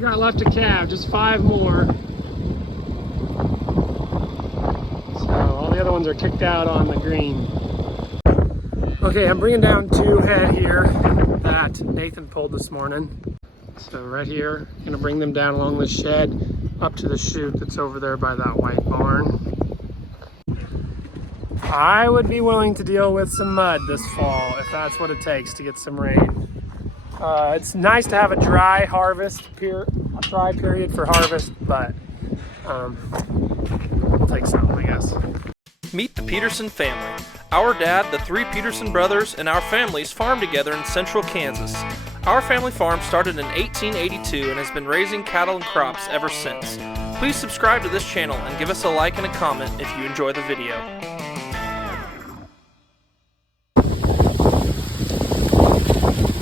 we got left to calve, just 5 more. So all the other ones are kicked out on the green. Okay, I'm bringing down 2 head here that Nathan pulled this morning. So right here, gonna bring them down along the shed up to the chute that's over there by that white barn. I would be willing to deal with some mud this fall if that's what it takes to get some rain. It's nice to have a dry period for harvest, but we'll take some, I guess. Meet the Peterson family. Our dad, the 3 Peterson brothers, and our families farm together in central Kansas. Our family farm started in 1882 and has been raising cattle and crops ever since. Please subscribe to this channel and give us a like and a comment if you enjoy the video.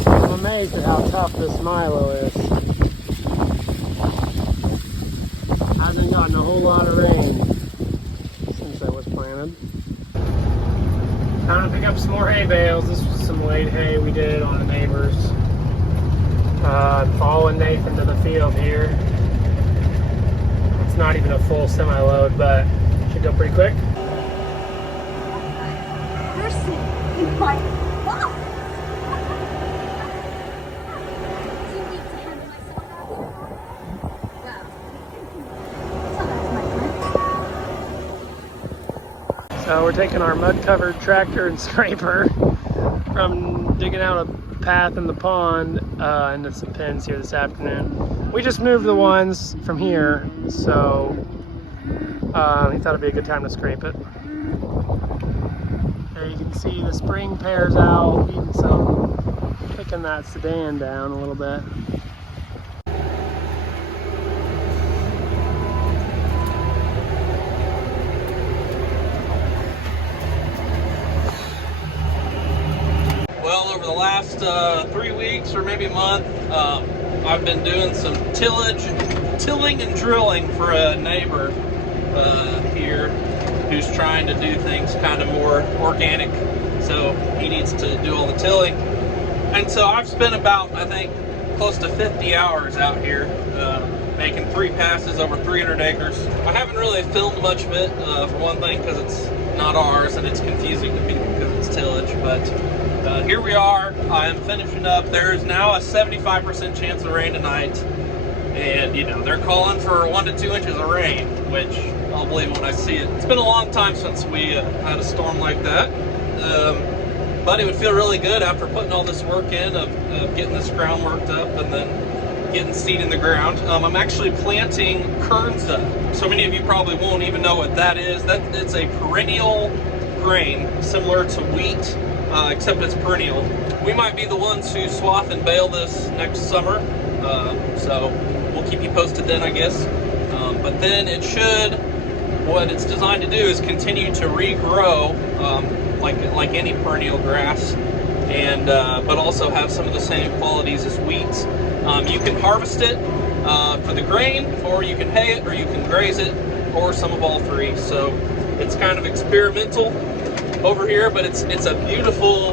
I'm amazed at how tough this Milo is. Hasn't gotten a whole lot of rain since that was planted. Time to pick up some more hay bales. This was some late hay we did on the neighbors. I'm following Nathan to the field here. It's not even a full semi-load, but it should go pretty quick. So we're taking our mud-covered tractor and scraper from digging out a path in the pond into some pens here this afternoon. We just moved the ones from here, so he thought it'd be a good time to scrape it. There you can see the spring pears out, kicking that sedan down a little bit. Well, over the last 3 weeks or maybe a month, I've been doing some tilling and drilling for a neighbor here who's trying to do things kind of more organic, so he needs to do all the tilling. And so I've spent about, I think, close to 50 hours out here making 3 passes over 300 acres. I haven't really filmed much of it, for one thing, because it's not ours and it's confusing to people because it's tillage, but here we are. I am finishing up. There's now a 75% chance of rain tonight, and you know, they're calling for 1 to 2 inches of rain, which I'll believe when I see it. It's been a long time since we had a storm like that, but it would feel really good after putting all this work in of getting this ground worked up and then getting seed in the ground. I'm actually planting kernza. So many of you probably won't even know what that is. It's a perennial grain similar to wheat, except it's perennial. We might be the ones who swath and bale this next summer, so we'll keep you posted then, I guess. But then it should, what it's designed to do is continue to regrow like any perennial grass, and but also have some of the same qualities as wheat. You can harvest it for the grain, or you can hay it, or you can graze it, or some of all 3. So it's kind of experimental over here, but it's a beautiful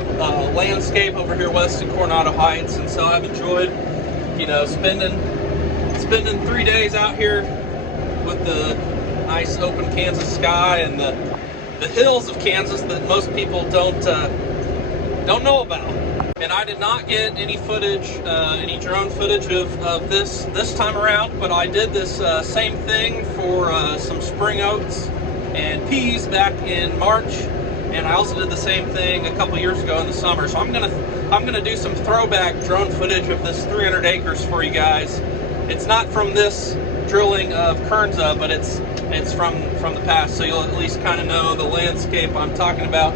landscape over here west in Coronado Heights, and so I've enjoyed, you know, spending 3 days out here with the nice open Kansas sky and the hills of Kansas that most people don't know about. And I did not get any footage, any drone footage of this time around, but I did this same thing for some spring oats and peas back in March. And I also did the same thing a couple years ago in the summer. So I'm gonna do some throwback drone footage of this 300 acres for you guys. It's not from this drilling of kernza, but it's from the past, so you'll at least kind of know the landscape I'm talking about.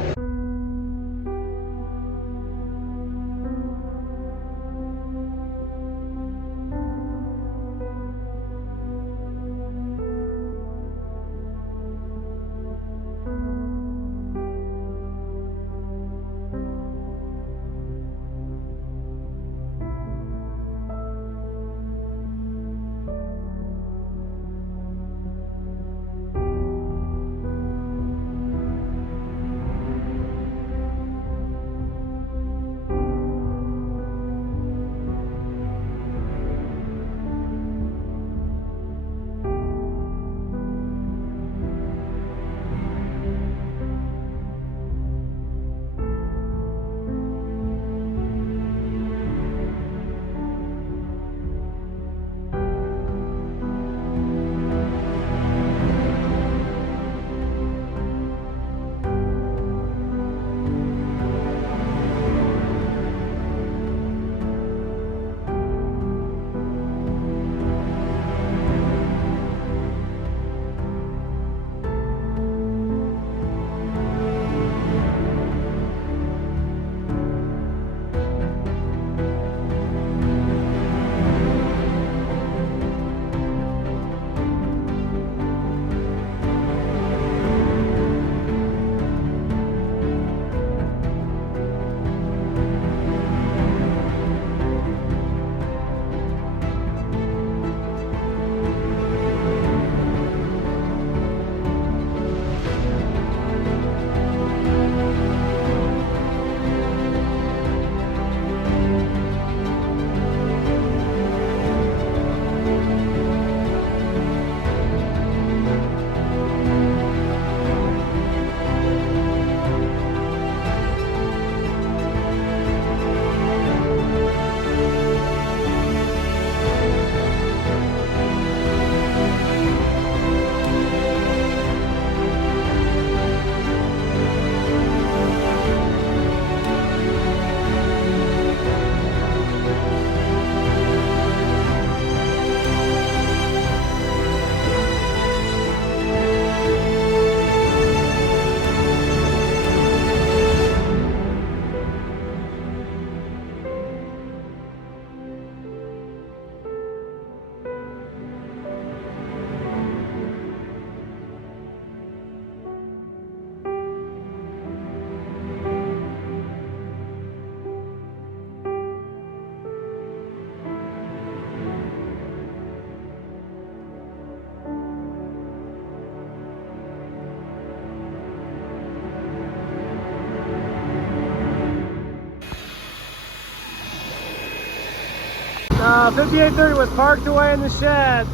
5830 was parked away in the shed.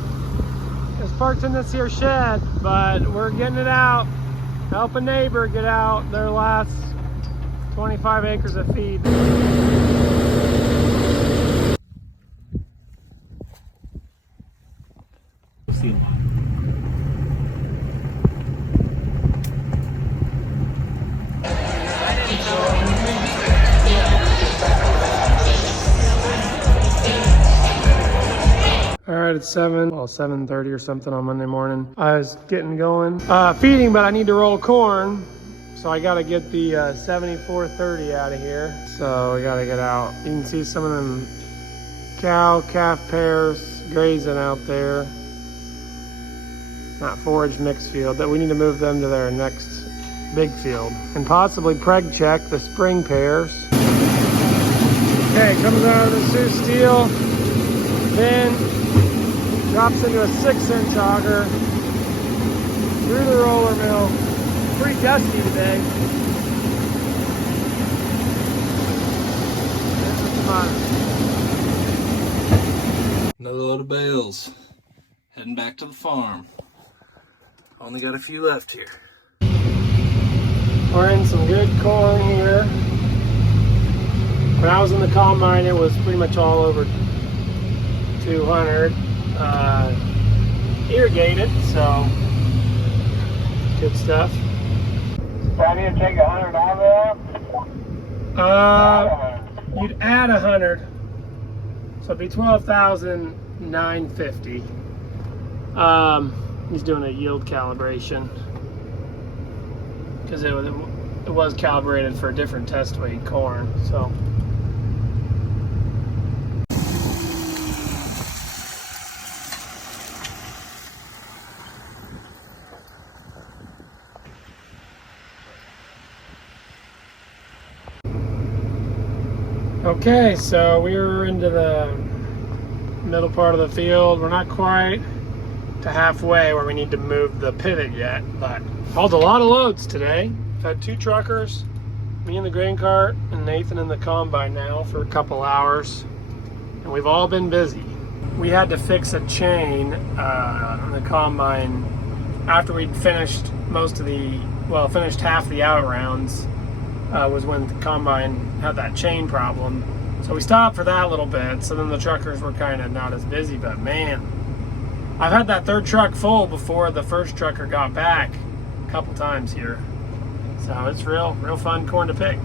It's parked in this here shed, but we're getting it out. Help a neighbor get out their last 25 acres of feed. All right, it's 7:30 or something on Monday morning. I was getting going, feeding, but I need to roll corn. So I gotta get the 7430 out of here. So we gotta get out. You can see some of them calf pairs grazing out there. Not forage mixed field, that we need to move them to their next big field. And possibly preg check the spring pairs. Okay, comes out of the Sioux steel, then drops into a 6-inch auger, through the roller mill. Pretty dusty today. This is fun. Another load of bales. Heading back to the farm. Only got a few left here. We're in some good corn here. When I was in the combine, it was pretty much all over 200. Irrigated, so good stuff. So I need to take 100 out of there? You'd add 100, so it'd be 12,950. He's doing a yield calibration because it was calibrated for a different test weight corn. So. Okay, so we're into the middle part of the field. We're not quite to halfway where we need to move the pivot yet, but hauled a lot of loads today. I've had 2 truckers, me in the grain cart, and Nathan in the combine now for a couple hours, and we've all been busy. We had to fix a chain on the combine after we'd finished finished half the out rounds. Was when the combine had that chain problem. So we stopped for that a little bit, so then the truckers were kind of not as busy, but man, I've had that 3rd truck full before the 1st trucker got back a couple times here. So it's real fun corn to pick.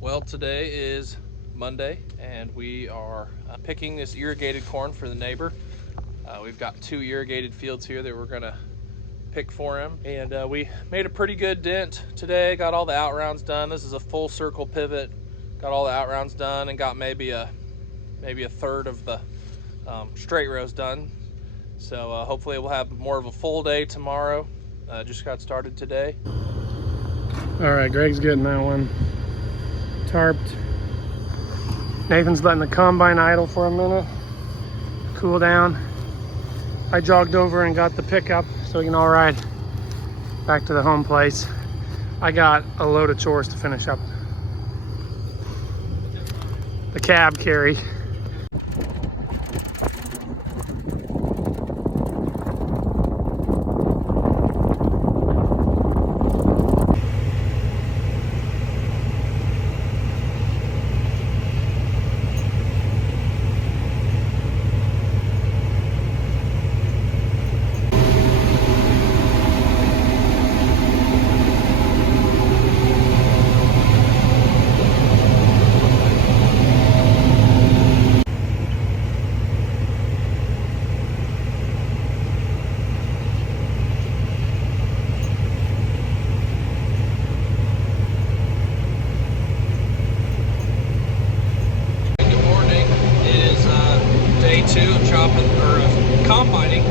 Well, today is Monday, and we are picking this irrigated corn for the neighbor. We've got 2 irrigated fields here that we're gonna pick for him, and we made a pretty good dent today. Got all the out rounds done. This is a full circle pivot. Got all the out rounds done, and got maybe a third of the straight rows done. So hopefully we'll have more of a full day tomorrow. Just got started today. All right, Greg's getting that one tarped. Nathan's letting the combine idle for a minute, cool down. I jogged over and got the pickup so we can all ride back to the home place. I got a load of chores to finish up. The cab carry. combining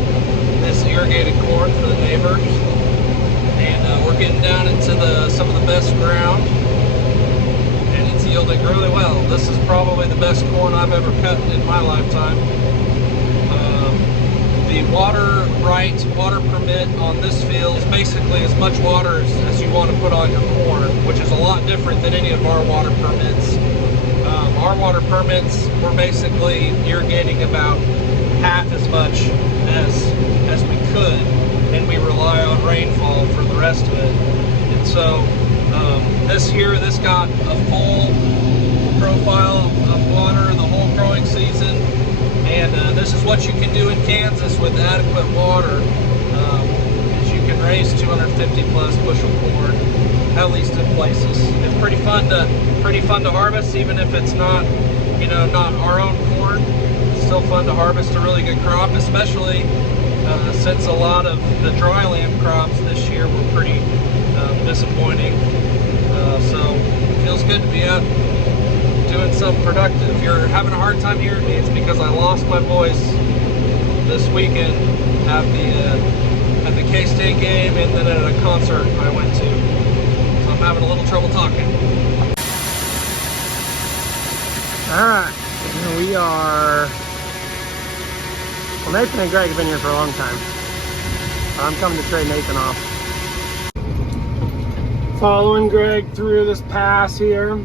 this irrigated corn for the neighbors, and we're getting down into some of the best ground, and it's yielding really well. This is probably the best corn I've ever cut in my lifetime. The water permit on this field is basically as much water as you want to put on your corn, which is a lot different than any of our water permits. Our water permits, we're basically irrigating about half as much as we could, and we rely on rainfall for the rest of it. And so this got a full profile of water the whole growing season, and this is what you can do in Kansas with adequate water. Is you can raise 250 plus bushel corn, at least in places. It's pretty fun to harvest, even if it's not, not our own corn. It's still fun to harvest a really good crop, especially since a lot of the dryland crops this year were pretty disappointing. So it feels good to be out doing something productive. If you're having a hard time hearing me, it's because I lost my voice this weekend at the K-State game and then at a concert I went to. So I'm having a little trouble talking. Alright, here we are. Well, Nathan and Greg have been here for a long time. I'm coming to trade Nathan off. Following Greg through this pass here.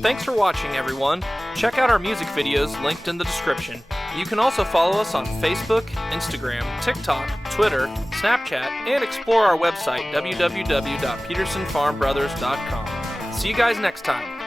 Thanks for watching, everyone. Check out our music videos linked in the description. You can also follow us on Facebook, Instagram, TikTok, Twitter, Snapchat, and explore our website, www.petersonfarmbrothers.com. See you guys next time.